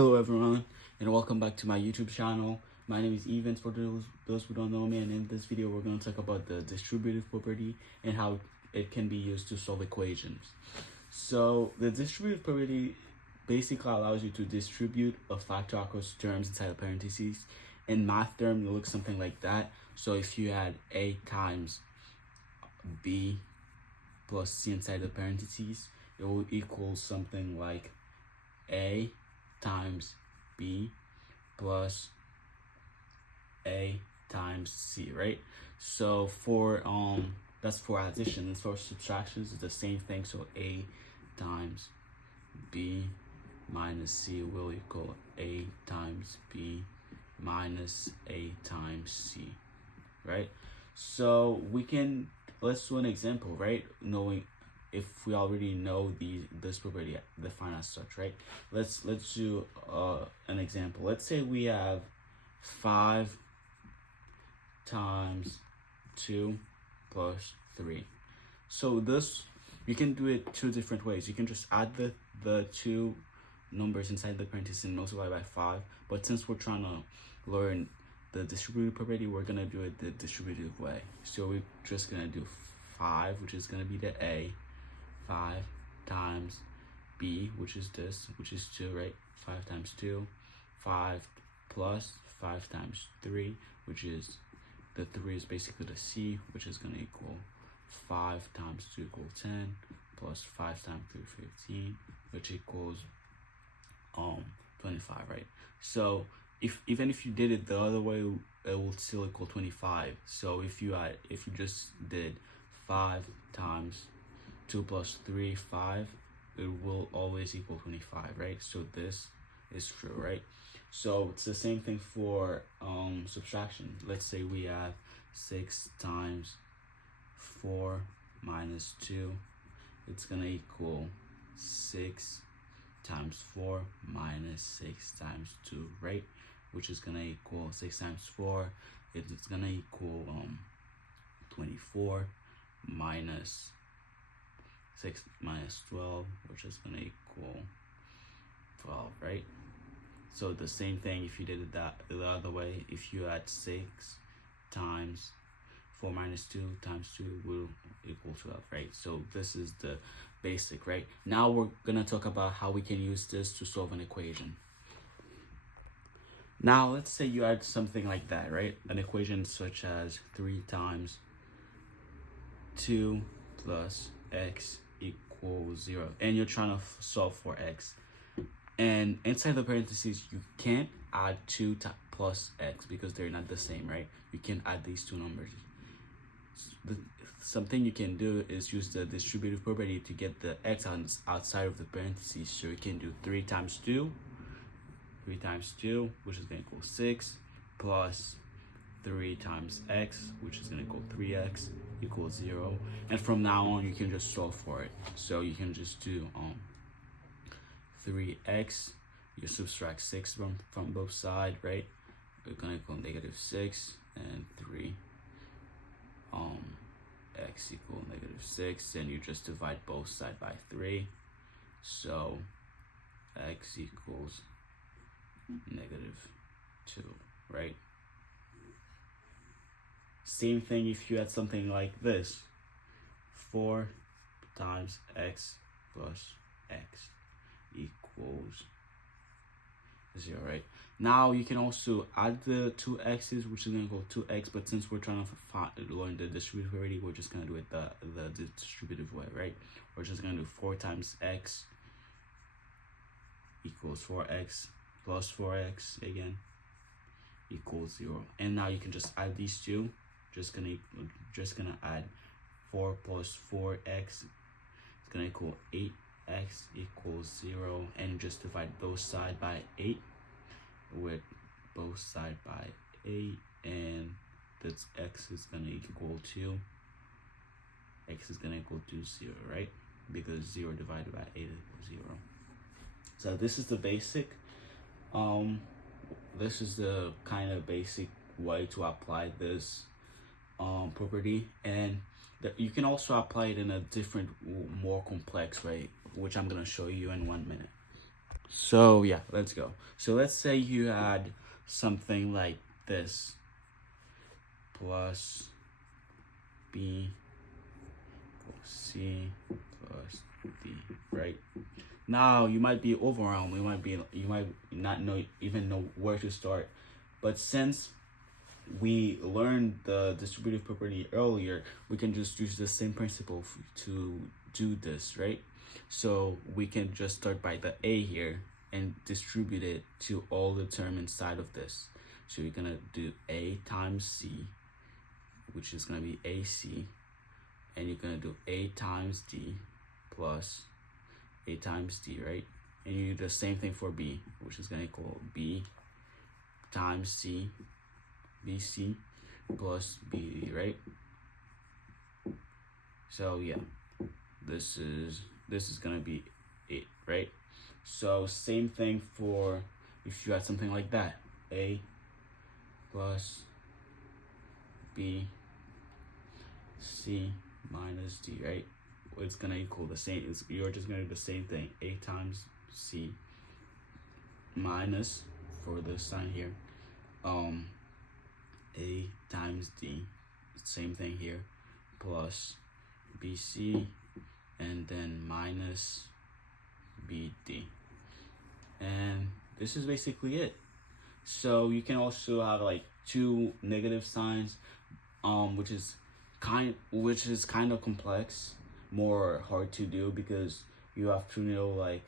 Hello everyone, and welcome back to my YouTube channel. My name is Evans for those who don't know me, and in this video we're going to talk about the distributive property and how it can be used to solve equations. So the distributive property basically allows you to distribute a factor across terms inside of parentheses. In math term, it looks something like that. So if you had a times b plus c inside the parentheses, it will equal something like a times b plus a times c, right? So for that's for addition, and for subtractions it's the same thing. So a times b minus c will equal a times b minus a times c, right? So let's do an example, right? Knowing if we already know this property defined as such, right? Let's do an example. Let's say we have 5 times 2 plus 3. So this, you can do it two different ways. You can just add the two numbers inside the parentheses and multiply by 5. But since we're trying to learn the distributive property, we're gonna do it the distributive way. So we're just gonna do 5, which is gonna be the a, 5 times b, which is this, which is 2, right? 5 times 2, 5 plus 5 times 3, which is the 3 is basically the c, which is going to equal 5 times 2 equals 10, plus 5 times 3 15, which equals 25, right? So even if you did it the other way, it will still equal 25. So if you just did 5 times 2 plus 3, 5, it will always equal 25, right? So this is true, right? So it's the same thing for subtraction. Let's say we have 6 times 4 minus 2. It's gonna equal 6 times 4 minus 6 times 2, right? Which is gonna equal 6 times 4. It's gonna equal 24 minus 6 minus 12, which is going to equal 12, right? So the same thing if you did it the other way. If you had 6 times 4 minus 2 times 2 will equal 12, right? So this is the basic, right? Now we're going to talk about how we can use this to solve an equation. Now let's say you had something like that, right? An equation such as 3 times 2 plus x equals 0, and you're trying to solve for x, and inside the parentheses you can't add 2 plus x because they're not the same, right? You can add these two numbers. Something you can do is use the distributive property to get the x outside of the parentheses. So you can do 3 times 2, which is going to equal 6, plus 3 times x, which is going to equal 3x, equals 0. And from now on you can just solve for it. So you can just do 3x, you subtract 6 from both sides, right? We're going to equal negative 6, and 3 x equal negative 6, and you just divide both sides by 3. So x equals negative 2, right? Same thing if you had something like this, 4 times x plus x equals 0, right? Now you can also add the two x's, which is going to equal 2x, but since we're trying to learn the distributive already, we're just going to do it the distributive way, right? We're just going to do 4 times x equals 4x plus 4x again equals 0. And now you can just add these two. Just gonna add 4 plus 4x. It's gonna equal 8x equals 0, and just divide both sides by 8 with both sides by 8, and this x is gonna equal 2. X is gonna equal to 0, right? Because 0 divided by 8 equals 0. So this is the basic. This is the kind of basic way to apply this property, and you can also apply it in a different, more complex way, which I'm going to show you in 1 minute. So yeah, let's go. So let's say you had something like this, plus B plus C plus D, right? Now you might be overwhelmed. You might not even know where to start. But since we learned the distributive property earlier, we can just use the same principle to do this, right? So we can just start by the A here and distribute it to all the term inside of this. So you're gonna do A times C, which is gonna be AC, and you're gonna do A times D plus A times D, right? And you do the same thing for B, which is gonna equal B times C, BC plus BD, right? So yeah, this is gonna be it, right? So same thing for if you had something like that, A plus B C minus D, right? It's gonna equal the same. You're just gonna do the same thing. A times C minus, for the sign here, A times D, same thing here, plus BC, and then minus BD. And this is basically it. So you can also have like two negative signs, which is kind of complex, more hard to do, because you have to know like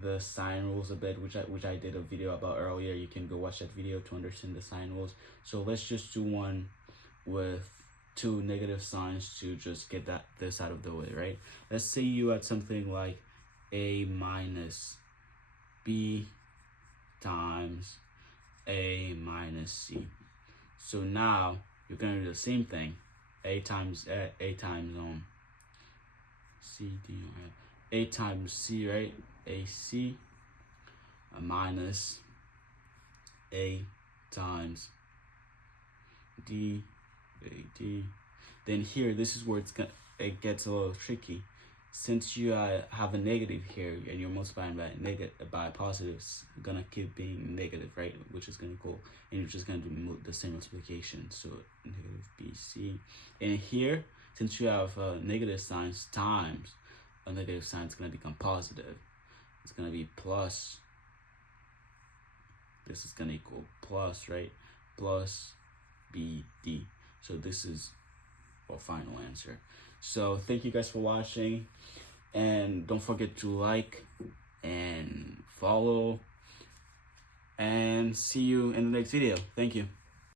the sign rules a bit, which I did a video about earlier. You can go watch that video to understand the sign rules. So let's just do one with two negative signs to just get this out of the way, right? Let's say you had something like A minus B times A minus C. So now you're gonna do the same thing. A times C D, A times C, right? AC minus A times D, AD. Then here, this is where it gets a little tricky. Since you have a negative here and you're multiplying by positive, it's gonna keep being negative, right? Which is gonna go, and you're just gonna do the same multiplication. So negative BC, and here, since you have negative signs times a negative sign, it's gonna become positive. It's gonna be plus. This is gonna equal plus, right? Plus BD. So this is our final answer. So thank you guys for watching, and don't forget to like and follow, and see you in the next video. Thank you.